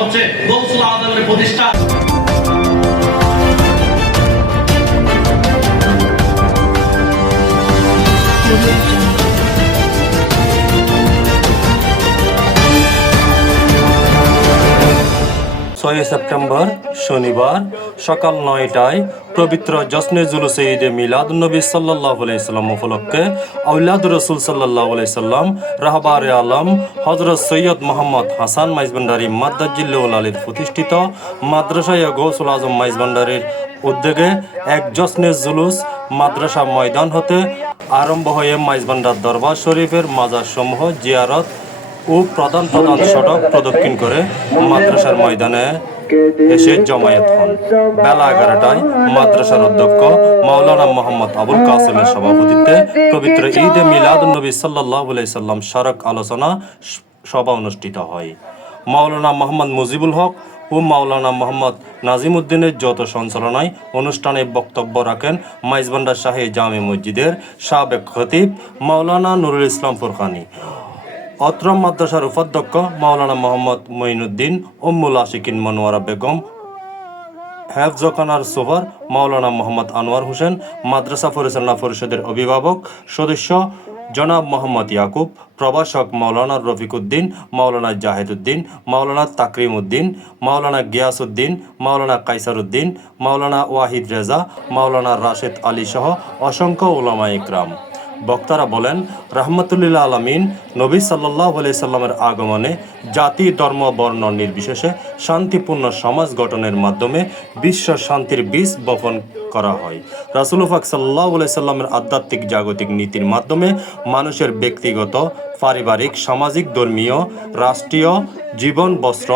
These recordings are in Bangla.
হচ্ছে প্রতিষ্ঠা। ছয় সেপ্টেম্বর, শনিবার, সকাল নয়টায় পবিত্র জশ্নে জুলুসে ঈদে মিলাদ নবী সাল্লাহ সাল্লাম উপলক্ষে আউলাদ রসুল সাল্লাহ সাল্লাম রাহবার আলম হজরত সৈয়দ মোহাম্মদ হাসান মাইজভান্ডারি মাদ্দাজিল্লুল আলীর প্রতিষ্ঠিত মাদ্রাসায় গৌসুল আজম মাইজভান্ডারির উদ্যোগে এক জশ্নে জুলুস মাদ্রাসা ময়দান হতে আরম্ভ হয়ে মাইজভান্ডার দরবার শরীফের মাজার সমূহ জিয়ারত ও প্রধান প্রধান সড়ক প্রদক্ষিণ করে মাদ্রাসার ময়দানে এসে জমায়েত হন। বেলা এগারোটায় মাদ্রাসার অধ্যক্ষ মাওলানা মোহাম্মদ আবুল কাসেমের সভাপতিত্বে পবিত্র ঈদে মিলাদ নবী সাল্লাহ সাল্লাম স্মারক আলোচনা সভা অনুষ্ঠিত হয়। মাওলানা মোহাম্মদ মুজিবুল হক ও মাওলানা মোহাম্মদ নাজিম উদ্দিনের যৌথ সঞ্চালনায় অনুষ্ঠানে বক্তব্য রাখেন মাইজবান্ডার শাহী জামে মসজিদের সাবেক খতিব মাওলানা নুরুল ইসলাম ফুরখানি অত্র মাদ্রাসার উপাধ্যক্ষ মাওলানা মোহাম্মদ মঈনুদ্দিন, উম্মুল আশিকিন মনোয়ারা বেগম, হেফজখানার সোভার মাওলানা মোহাম্মদ আনোয়ার হোসেন, মাদ্রাসা পরিচালনা পরিষদের অভিভাবক সদস্য জনাব মোহাম্মদ ইয়াকুব, প্রভাষক মাওলানা রফিকউদ্দিন মাওলানা জাহেদুদ্দিন, মাওলানা তাকরিম উদ্দিন মাওলানা গিয়াসউদ্দিন মাওলানা কাইসার উদ্দিন মাওলানা ওয়াহিদ রেজা, মাওলানা রাশেদ আলী সহ অসংখ্য ওলামা ইকরাম বক্তারা বলেন রহমতুল্লাহ আলমিন নবী সাল্লাহ সাল্লামের আগমনে জাতি, ধর্ম, বর্ণ নির্বিশেষে শান্তিপূর্ণ সমাজ গঠনের মাধ্যমে বিশ্ব শান্তির বীজ বপন করা হয়। রাসুলফাক সাল্লাহ সাল্লামের আধ্যাত্মিক জাগতিক নীতির মাধ্যমে মানুষের ব্যক্তিগত, পারিবারিক, সামাজিক, ধর্মীয়, রাষ্ট্রীয় জীবন, বস্ত্র,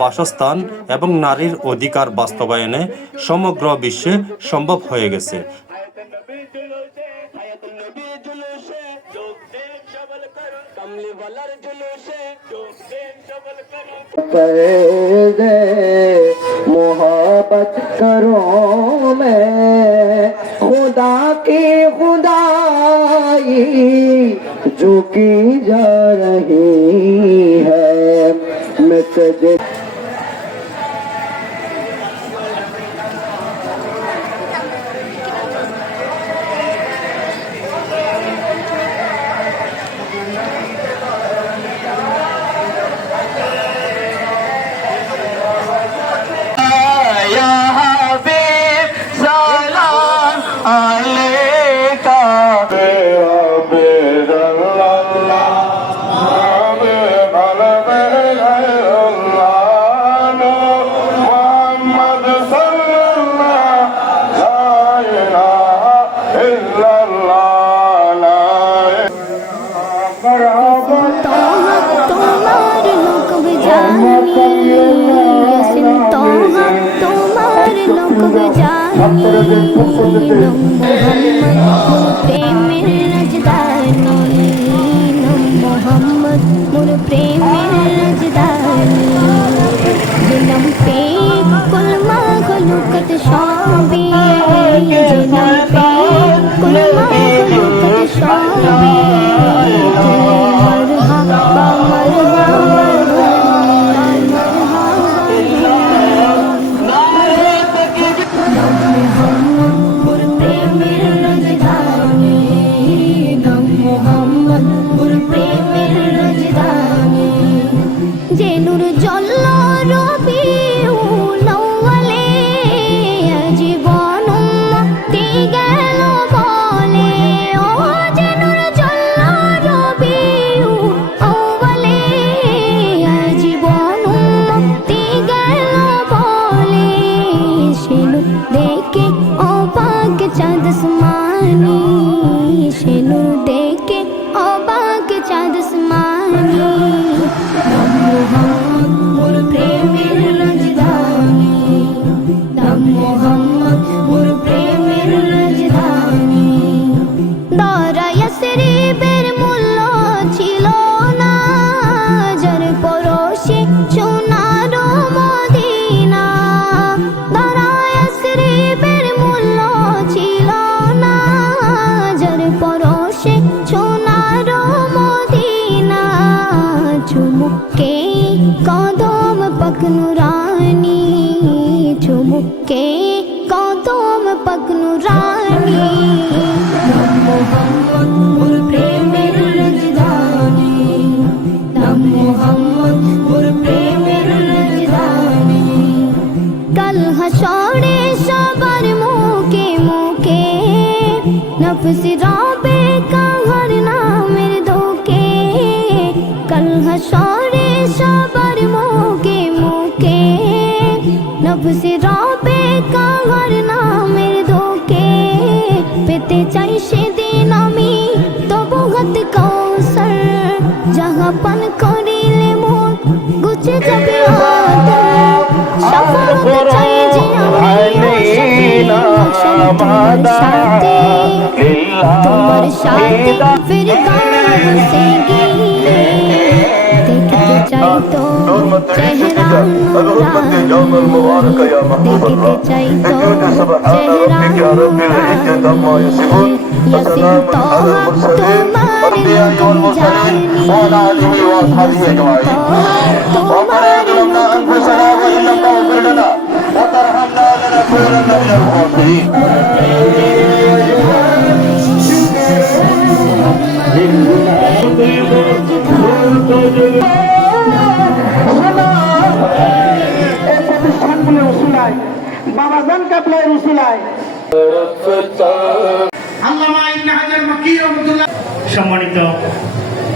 বাসস্থান এবং নারীর অধিকার বাস্তবায়নে সমগ্র বিশ্বে সম্ভব হয়ে গেছে। कमली दे मोहब्बत करो मैं। खुदा की खुदाई झुकी जा रही है मैं तुझे তোহা তোমার লোক জানি প্রেমের রাজধানী নফস রবে কাহার নামের দোকে কাল হাসরে সবার মুখে মুখে নফস রবে কাহার নামের দোকে পেতে চাই সেদিন আমি তবু হাত কৌসর যাহা পান করিলে মন গুছে যাবে চাই যে আমি তোমার সাথে ফির গানা হসে গিয়ে দেখতে চাই তো চেহারা নুরানি দেখতে চাই তো চেহারা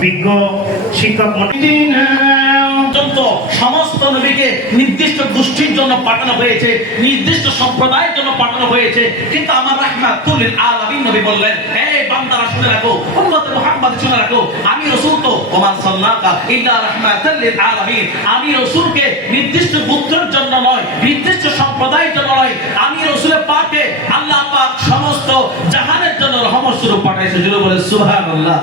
বিজ্ঞ, শিক্ষক সমস্ত নবীকে নির্দিষ্ট গোষ্ঠীর জন্য পাঠানো হয়েছে, নির্দিষ্ট সম্প্রদায়ের জন্য পাঠানো হয়েছে। কিন্তু আমার রাহমাতুল আলামিন নবী বললেন এই বান্দারা, শুনে রাখো, উম্মত মুহাম্মদ শুনে রাখো, আমি রাসূল তো ওমান সাল্লাকা ইল্লা রাহমাতাল লিল আলামিন। আমি রাসূলকে নির্দিষ্ট গোত্রের জন্য নয়, নির্দিষ্ট সম্প্রদায়ের জন্য নয়, আমি রাসূলের পাকে আল্লাহ পাক সমস্ত জাহানের জন্য রহমত স্বরূপ পাঠাইছে। জুড়ে বলে সুবহানাল্লাহ।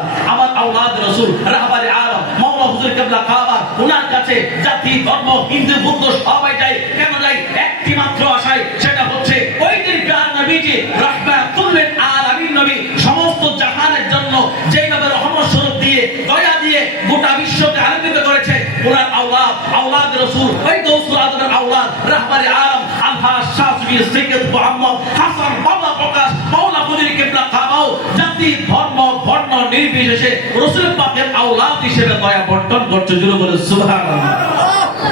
আওলাদ রাসূল, রাহবারে আলম, মাওলা হুজুর কিবলা কাবা ওনার কাছে জাতি, ধর্ম, হিন্দু, বৌদ্ধ সবাই যায়। কেন যায়? একটি মাত্র আশায়, সেটা হচ্ছে ওই দিন প্রাণ নবীজি রাহমাতুল লিল আলামিন নবী সমস্ত জাহানের জন্য যেভাবে রহমত স্বরূপ দিয়ে, দয়া দিয়ে গোটা বিশ্বকে আনন্দিত করেছে ওনার আওলাদ আওলাদ রাসূল ওই গৌসুল আজমের আওলাদ, রাহবারে আলম, আলহা শাহসুবি সৈয়দ মুহাম্মদ হাসান বাবা প্রকাশ, মাওলা হুজুর কিবলা কাবাও, জাতি, ধর্ম নির্বিশেষে রসুল পাকের আওলাদ হিসেবে দয়া বন্টন করছে জুড়ে বলে সুবহানাল্লাহ।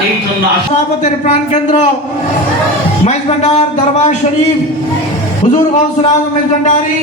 এই জন্য আসুন সভাপতির প্রাণ কেন্দ্র মাইজ ভান্ডার দরবার শরীফ, হুজুর গৌসুল আজম মেজভান্ডারি